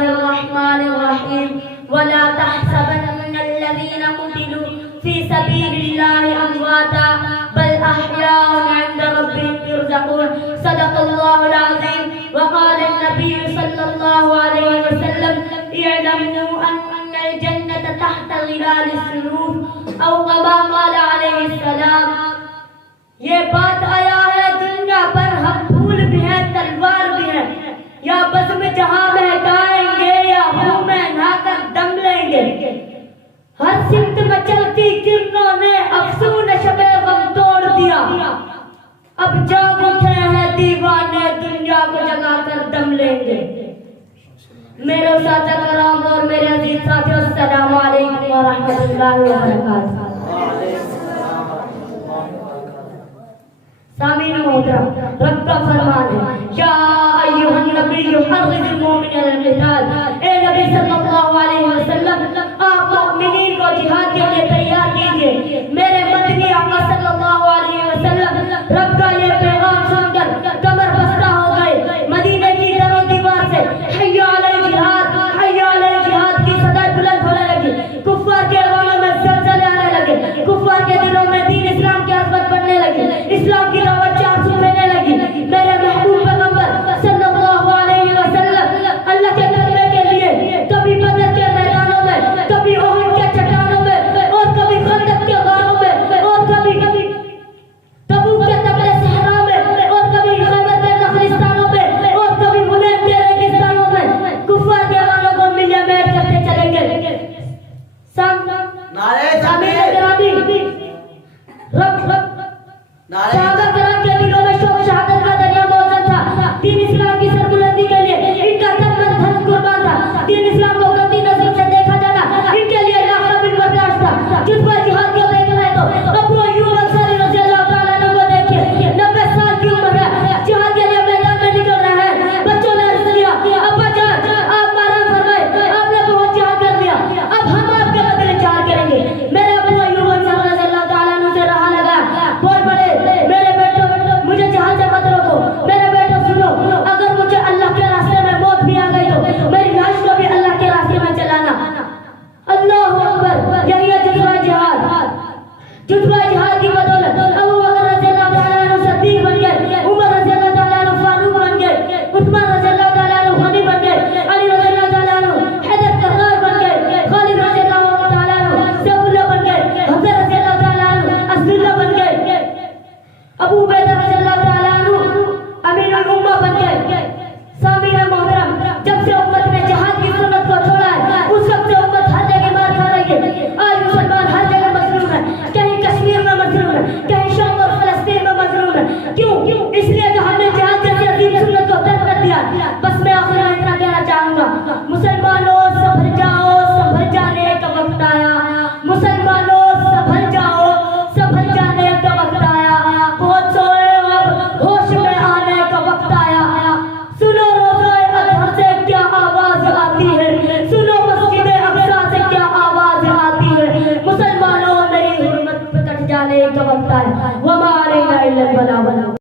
الله الرحمن الرحيم ولا تحسبن الذين قتلوا في سبيل الله أمواتا بل أحياء عند ربهم يرزقون صدق الله العظيم وقال النبي صلى الله عليه وسلم اعلموا أن الجنة تحت ظلال السيوف أو كما قال عليه السلام. یہ بات آیا ہے دنیا پر ہم پھول بھی ہیں تلوار بھی ہیں، یا بزم جہاں مہکائیں گے یا ہوں میں نہا کر دم لیں گے. ہر سمت میں چلتی کرنوں نے افسون شب غم توڑ دیا، اب جاگ اٹھے ہیں دیوانے دنیا کو جگا کر دم لیں گے. میرے اساتذہ کرام اور میرے عزیز ساتھیوں، السلام علیکم ورحمۃ اللہ وبرکاتہ. سامعین محترم، رب کا فرمان ہے یا ایھا النبی حرض المؤمنین علی القتال. اے نبی صلی اللہ علیہ وسلم، آپ مؤمنین کو جہاد کے لیے تیار کیجیے. میرے مدنی آقا صلی اللہ علیہ وسلم رب کا یہ پیغام سن کر کمر بستہ ہو گئے. مدینے کی در و دیوار سے حی علی الجہاد حی علی الجہاد کی صدائیں بلند ہونے لگی. کفار کے عواموں میں زلزلے آنے لگے، کفار کے دلوں میں دین اسلام کی عظمت بڑھنے لگی، اسلام کی دعوت چار سو پھیلنے لگی. میرے محبوب پیغمبر صلی اللہ علیہ وسلم اللہ کے کلمے کے لیے کبھی بدر کے میدانوں میں، کبھی احد کے چٹانوں میں، اور کبھی خندق کے غاروں میں، اور کبھی تبوک کے تپے صحرا میں، اور کبھی خیبر کے نخلستانوں میں، اور کبھی حنین کے ریگستانوں میں کفار کے والوں کو ملیے میٹ کرتے چلیں گے. صحابہ کرام کے دلوں میں شوق شہادت کا دریا موجود تھا. دین اسلام کی سربلندی کے لیے ان کا تن من دھن قربان تھا. دین اسلام کو گندی نظر سے دیکھا جانا ان کے لیے ناقابل برداشت تھا. جس پر جہاد کو دیکھ رہے تو ابو ایوب انصاری رضی اللہ تعالیٰ عنہ کو دیکھیے، 90 سال کی عمر ہے، جہاد کے لیے میدان میں نکل رہے ہیں. بچوں نے عرض کیا ابا جان آپ آرام فرمائے، آپ نے بہت جہاد کر لیا، اب ہم آپ کے بدلے جہاد کریں گے. میرے ابو ایوب انصاری رضی اللہ تعالیٰ عنہ سے رہا لگا، بول پڑے میرے بیٹو مجھے جہاد سے مت روکو. میرے بیٹو سنو، اگر مجھے اللہ کے راستے میں موت بھی آ گئی تو میری لاش کو بھی اللہ کے راستے میں چلانا. اللہ اکبر، یہی ہے جذبہ جہاد. جذبہ جہاد کی بدولت ابو بکر رضی اللہ تعالیٰ عنہ صدیق بن گئے، عمر رضی اللہ تعالیٰ عنہ فاروق بن گئے، عثمان رضی اللہ تعالیٰ عنہ غنی بن گئے، علی رضی اللہ تعالیٰ عنہ حیدر کرار بن گئے، خالد رضی اللہ تعالیٰ عنہ سیف اللہ بن گئے، حمزہ رضی اللہ تعالیٰ عنہ اسد اللہ بن گئے، ابو عبیدہ رضی اللہ تعالیٰ عنہ امین الامہ بن گئے. سامعین محترم، جب سے امت نے جہاد کی سنت کو چھوڑا ہے اس وقت سے امت ہر جگہ مار کھا رہی ہے. آج مسلمان ہر جگہ مظلوم ہے، کہیں کشمیر میں مظلوم ہے، کہیں شام اور فلسطین میں مظلوم ہے. کیوں؟ اس لیے کہ ہم نے جہاد جیسی عظیم سنت کو ترک کر دیا.